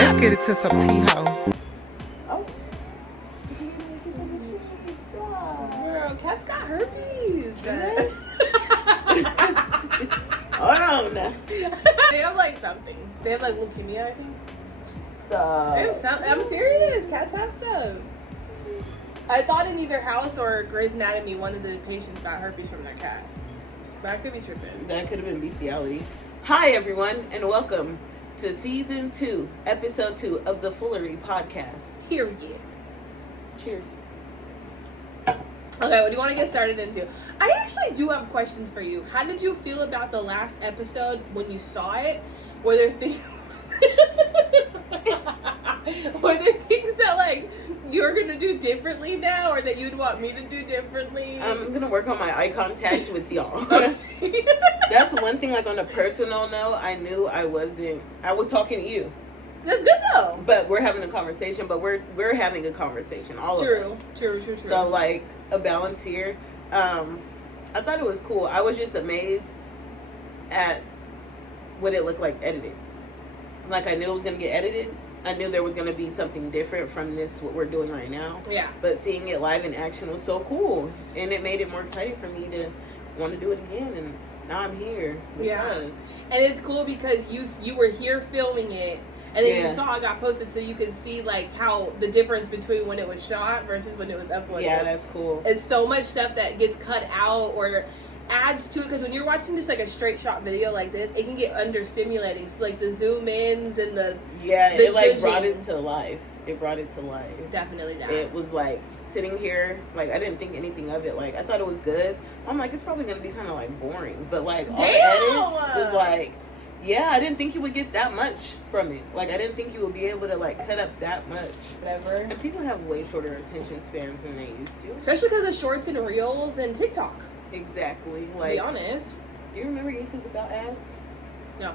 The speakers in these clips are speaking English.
Let's get it to some tea, ho. Oh. Girl, Kat's got herpes. Hold on now. They have like something. They have like leukemia, I think. Stop. They have some, I'm serious. Cats have stuff. I thought in either House or Grey's Anatomy, one of the patients got herpes from their cat. But I could be tripping. That could have been bestiality. Hi, everyone, and welcome to Season 2, Episode 2 of the Foolery Podcast. Period. Cheers. Okay, what do you want to get started into? I actually do have questions for you. How did you feel about the last episode when you saw it? Were there things... Were there things that, like, you're going to do differently now or that you'd want me to do differently? I'm going to work on my eye contact with y'all. That's one thing, like, on a personal note, I knew I was talking to you. That's good, though. But we're having a conversation, but we're having a conversation, all of us. True. So, like, a balance here. I thought it was cool. I was just amazed at what it looked like edited. Like, I knew it was going to get edited. I knew there was going to be something different from what we're doing right now. Yeah. But seeing it live in action was so cool. And it made it more exciting for me to want to do it again. And now I'm here. And it's cool because you were here filming it. And then you saw it got posted so you could see, like, how the difference between when it was shot versus when it was uploaded. Yeah, that's cool. It's so much stuff that gets cut out or adds to it. Because when you're watching just, like, a straight shot video like this, it can get understimulating. So, like, the zoom-ins and the... Yeah, the it, like, zhuzhing. brought it to life. Definitely that. It was, like, sitting here, like, I didn't think anything of it. Like, I thought it was good. I'm like, it's probably going to be kind of, like, boring. But, like, all the edits was, like... Yeah, I didn't think you would get that much from it. Like, I didn't think you would be able to, like, cut up that much. Whatever. And people have way shorter attention spans than they used to. Especially because of shorts and reels and TikTok. Exactly. To Like, be honest. Do you remember YouTube without ads? No.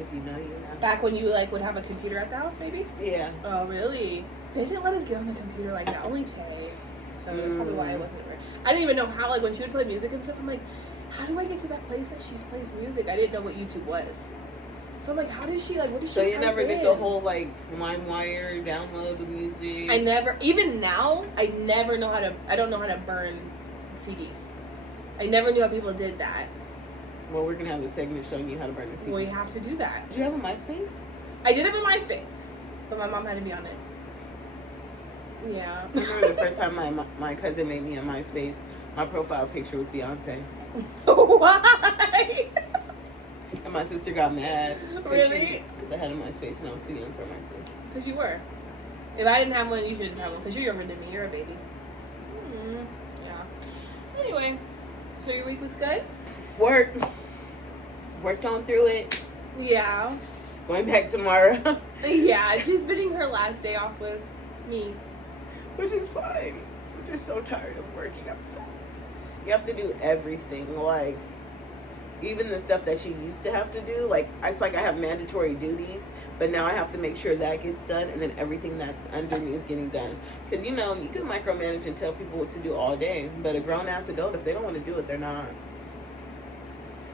If you know, you know. Back when you, like, would have a computer at the house, maybe? Yeah. Oh, really? They didn't let us get on the computer like that. Only Tay. So that's probably why I wasn't right. I didn't even know how, like, when she would play music and stuff, I'm like, how do I get to that place that she plays music? I didn't know what YouTube was. So I'm like, how does she, like, what does she So you never get did the whole, like, LimeWire, download the music? I never, even now, I don't know how to burn CDs. I never knew how people did that. Well, we're going to have a segment showing you how to burn a CD. We have to do that. Did you have a MySpace? I did have a MySpace, but my mom had to be on it. Yeah. I remember the first time my cousin made me a MySpace, my profile picture was Beyonce. Why? And my sister got mad. Really? Because I had a MySpace and I was too young for a MySpace. Because you were. If I didn't have one, you shouldn't have one. Because you're younger than me. You're a baby. Yeah. Anyway, so your week was good? Worked on through it. Yeah. Going back tomorrow. Yeah, she's spending her last day off with me. Which is fine. I'm just so tired of working outside. You have to do everything, like, even the stuff that you used to have to do, like, it's like I have mandatory duties, but now I have to make sure that gets done, and then everything that's under me is getting done. Because, you know, you can micromanage and tell people what to do all day, but a grown-ass adult, if they don't want to do it, they're not.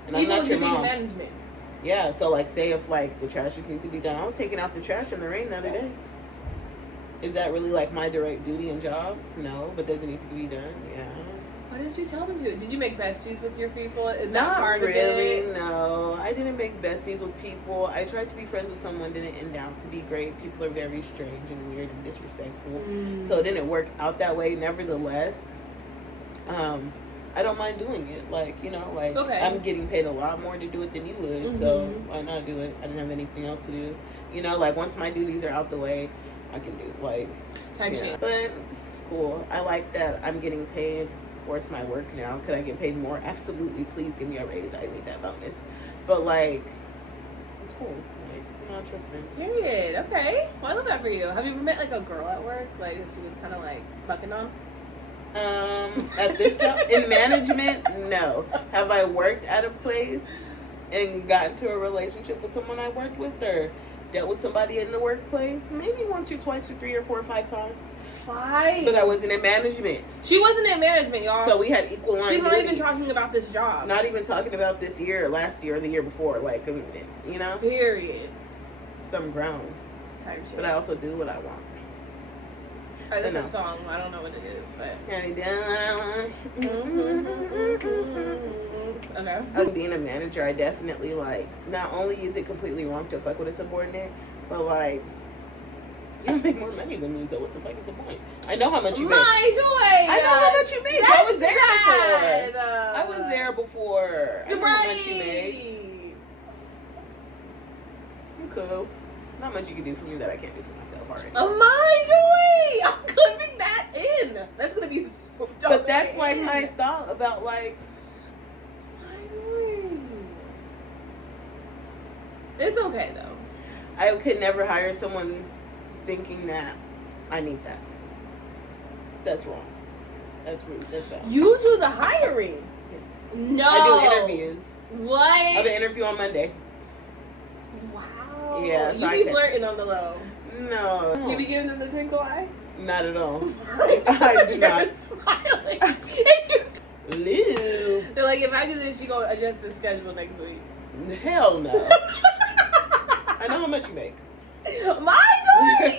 And I'm not your mom. Management. Yeah, so, like, say if, like, the trash needs to be done. I was taking out the trash in the rain the other day. Is that really, like, my direct duty and job? No, but does it need to be done? Yeah. Why didn't you tell them to? Did you make besties with your people? Is that Not part really, of it? no. I didn't make besties with people. I tried to be friends with someone, didn't end out to be great. People are very strange and weird and disrespectful. So it didn't work out that way. Nevertheless, I don't mind doing it. Like, you know, like, I'm getting paid a lot more to do it than you would. So why not do it? I didn't have anything else to do. You know, like, once my duties are out the way, I can do, like, type shit. But it's cool. I like that I'm getting paid worth my work now. Could I get paid more? Absolutely. Please give me a raise. I need that bonus. But, like, it's cool. Like, I'm not tripping. Period. Okay. Well, I love that for you. Have you ever met, like, a girl at work? Like, that she was kind of, like, fucking on? At this job, in management, no. Have I worked at a place and gotten to a relationship with someone I worked with? Or dealt with somebody in the workplace maybe once or twice or 3 or 4 or 5 times. 5? But I wasn't in management. She wasn't in management, y'all. So we had equal line She's not duties. even talking about this job. Not even talking about this year, last year, or the year before. Like, you know? Period. So I'm grown. Type shit. But I also do what I want. That's a song. I don't know what it is, but... I do what I want. Okay. Being a manager, I definitely, like, not only is it completely wrong to fuck with a subordinate, but, like, you don't make more money than me, so what the fuck is the point? I know how much you make. My joy! I know how much you make. I was there sad. before. I was there before. I know how much you make. I'm cool. Not much you can do for me that I can't do for myself already. My joy! I'm clipping that in. That's gonna be so dope. But that's like my thought about like. My joy. It's okay though. I could never hire someone thinking that I need that. That's wrong. That's rude. That's bad. You do the hiring. Yes. No. I do interviews. What? I have an interview on Monday. Wow. Yeah, so you be flirting on the low. No. You be giving them the twinkle eye? Not at all. I do not. Smiling. Lou. They're like, if I do this, she gonna adjust the schedule next week. Hell no. I know how much you make. My joy!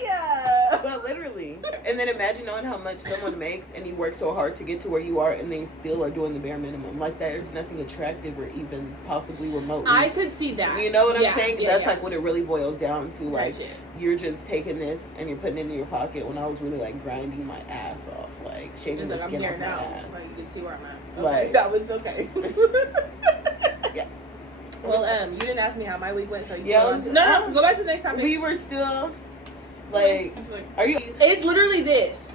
But literally. And then imagine knowing how much someone makes and you work so hard to get to where you are and they still are doing the bare minimum. Like there's nothing attractive or even possibly remotely. I could see that. You know what I'm saying? Yeah, That's like what it really boils down to. Like Gotcha. you're just taking this and you're putting it in your pocket when I was really like grinding my ass off. Like shaving the skin off my ass. Like, you can see where I'm at. Okay, Like, that was okay. Yeah. Well, you didn't ask me how my week went, so you no, go back to the next topic. We were still like, are you? It's literally this.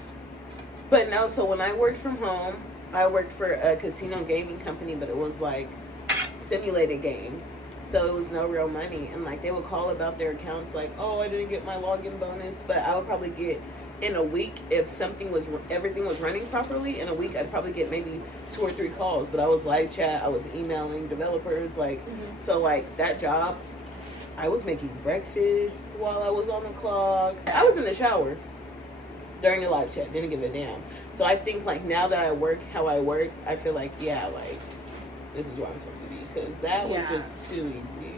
But no, so when I worked from home, I worked for a casino gaming company, but it was like simulated games. So it was no real money. And like they would call about their accounts like, oh, I didn't get my login bonus. But I would probably get in a week, if everything was running properly, in a week I'd probably get maybe 2 or 3 calls. But I was live chat, I was emailing developers, like, so like that job, I was making breakfast while I was on the clock. I was in the shower during a live chat, didn't give a damn. So I think like now that I work how I work, I feel like, yeah, like this is where I'm supposed to be, because that was just too easy.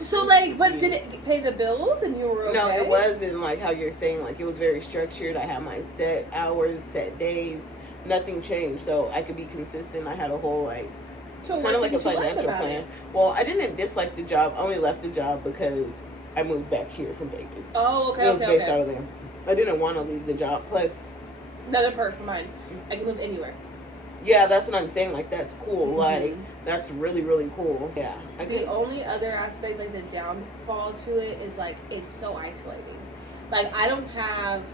So like, but did it pay the bills and you were okay? No, it wasn't like how you're saying. Like it was very structured. I had my set hours, set days. Nothing changed, so I could be consistent. I had a whole like kind of like a financial plan. Well, I didn't dislike the job. I only left the job because I moved back here from Vegas. Oh, okay, it was based out of there. I didn't want to leave the job. Plus, another perk for mine, I can move anywhere. Yeah, that's what I'm saying. Like, that's cool. Like, that's really, really cool. Yeah. The only other aspect, like, the downfall to it is, like, it's so isolating. Like, I don't have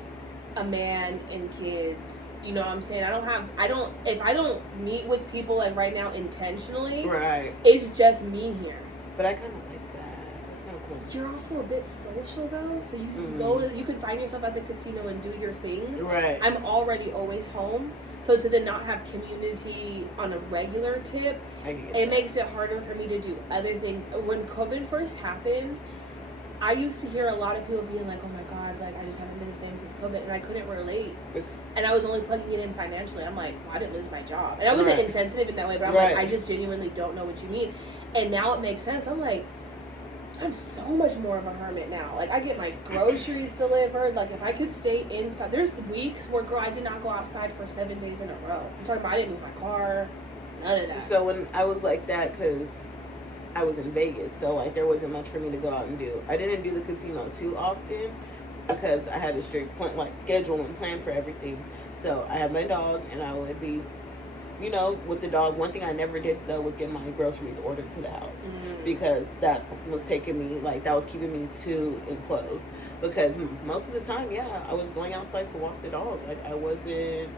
a man and kids. You know what I'm saying? If I don't meet with people, like, right now intentionally. Right. It's just me here. But I kind of like that. That's kind of cool. You're also a bit social, though. So you can you can find yourself at the casino and do your things. Right. I'm already always home. So to then not have community on a regular tip, it makes it harder for me to do other things. When COVID first happened, I used to hear a lot of people being like, oh my God, like I just haven't been the same since COVID, and I couldn't relate. And I was only plugging it in financially. I'm like, well, I didn't lose my job. And I wasn't insensitive in that way, but I'm like, I just genuinely don't know what you mean. And now it makes sense. I'm like, I'm so much more of a hermit now. Like, I get my groceries delivered. Like, if I could stay inside. There's weeks where, girl, I did not go outside for 7 days in a row. I'm talking about I didn't move my car. None of that. So when I was like that, because I was in Vegas, so, like, there wasn't much for me to go out and do. I didn't do the casino too often because I had a strict point, like, schedule and plan for everything. So I had my dog, and I would be, you know, with the dog. One thing I never did, though, was get my groceries ordered to the house because that was taking me, like, that was keeping me too enclosed. Because most of the time, I was going outside to walk the dog. Like, I wasn't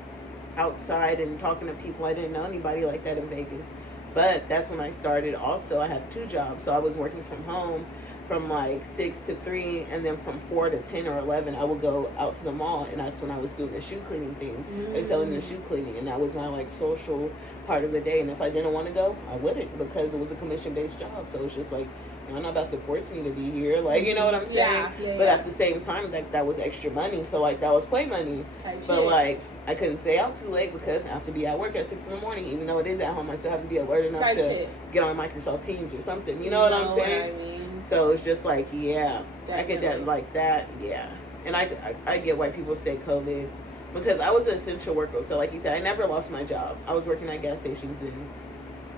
outside and talking to people. I didn't know anybody like that in Vegas. But that's when I started. Also, I had 2 jobs. So I was working from home from like 6 to 3, and then from 4 to 10 or 11, I would go out to the mall, and that's when I was doing the shoe cleaning thing and selling the shoe cleaning, and that was my like social part of the day. And if I didn't want to go, I wouldn't, because it was a commission-based job. So it's just like y'all not about to force me to be here. Like, you know what I'm saying? But at the same time, like, that was extra money. So, like, that was play money. But, like, I couldn't stay out too late because I have to be at work at 6 in the morning. Even though it is at home, I still have to be alert enough to get on Microsoft Teams or something. You know what I'm saying? What I mean? So it's just like, yeah, definitely. I get that like that, yeah. And I get why people say COVID because I was an essential worker. So like you said, I never lost my job. I was working at gas stations and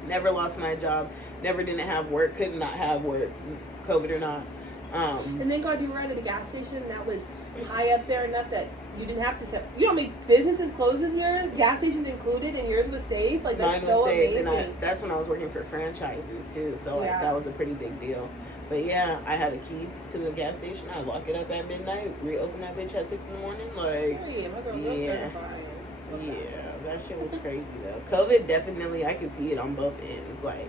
never lost my job. Never didn't have work. Could not have work, COVID or not. And thank God you were at a gas station that was high up there enough that you didn't have to. You know how many businesses closed this year? Gas stations included, and yours was safe. Like that's so amazing. And that's when I was working for franchises too. So like that was a pretty big deal. But yeah, I had a key to the gas station. I lock it up at midnight, reopen that bitch at 6 in the morning. Like, yeah, that shit was crazy though. COVID definitely, I can see it on both ends. Like,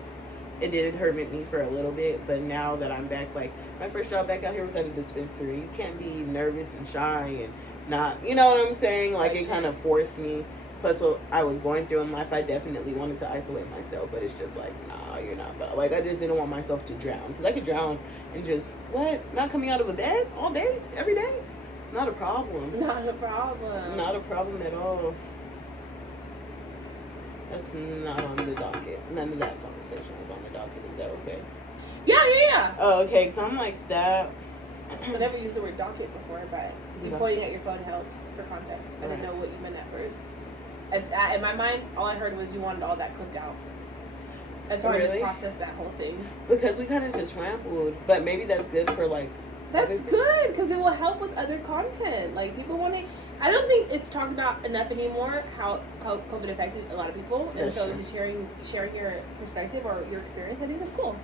it did hurt me for a little bit, but now that I'm back, like my first job back out here was at a dispensary. You can't be nervous and shy and not, you know what I'm saying? Like it kind of forced me. Plus, what I was going through in life, I definitely wanted to isolate myself, but it's just like, nah, you're not. But like, I just didn't want myself to drown because I could drown and just not coming out of a bed all day, every day. It's not a problem. Not a problem. Not a problem at all. That's not on the docket. None of that conversation was on the docket. Is that okay? Yeah. Oh, okay. Because I'm like that. I never used the word docket before, but you pointing at your phone helped for context. I didn't know what you meant at first. In my mind, all I heard was you wanted all that clipped out. And so I just processed that whole thing. Because we kind of just rambled. But maybe that's good for like... That's good, because it will help with other content. Like, people want to... I don't think it's talked about enough anymore how COVID affected a lot of people. And so just sharing your perspective or your experience, I think that's cool.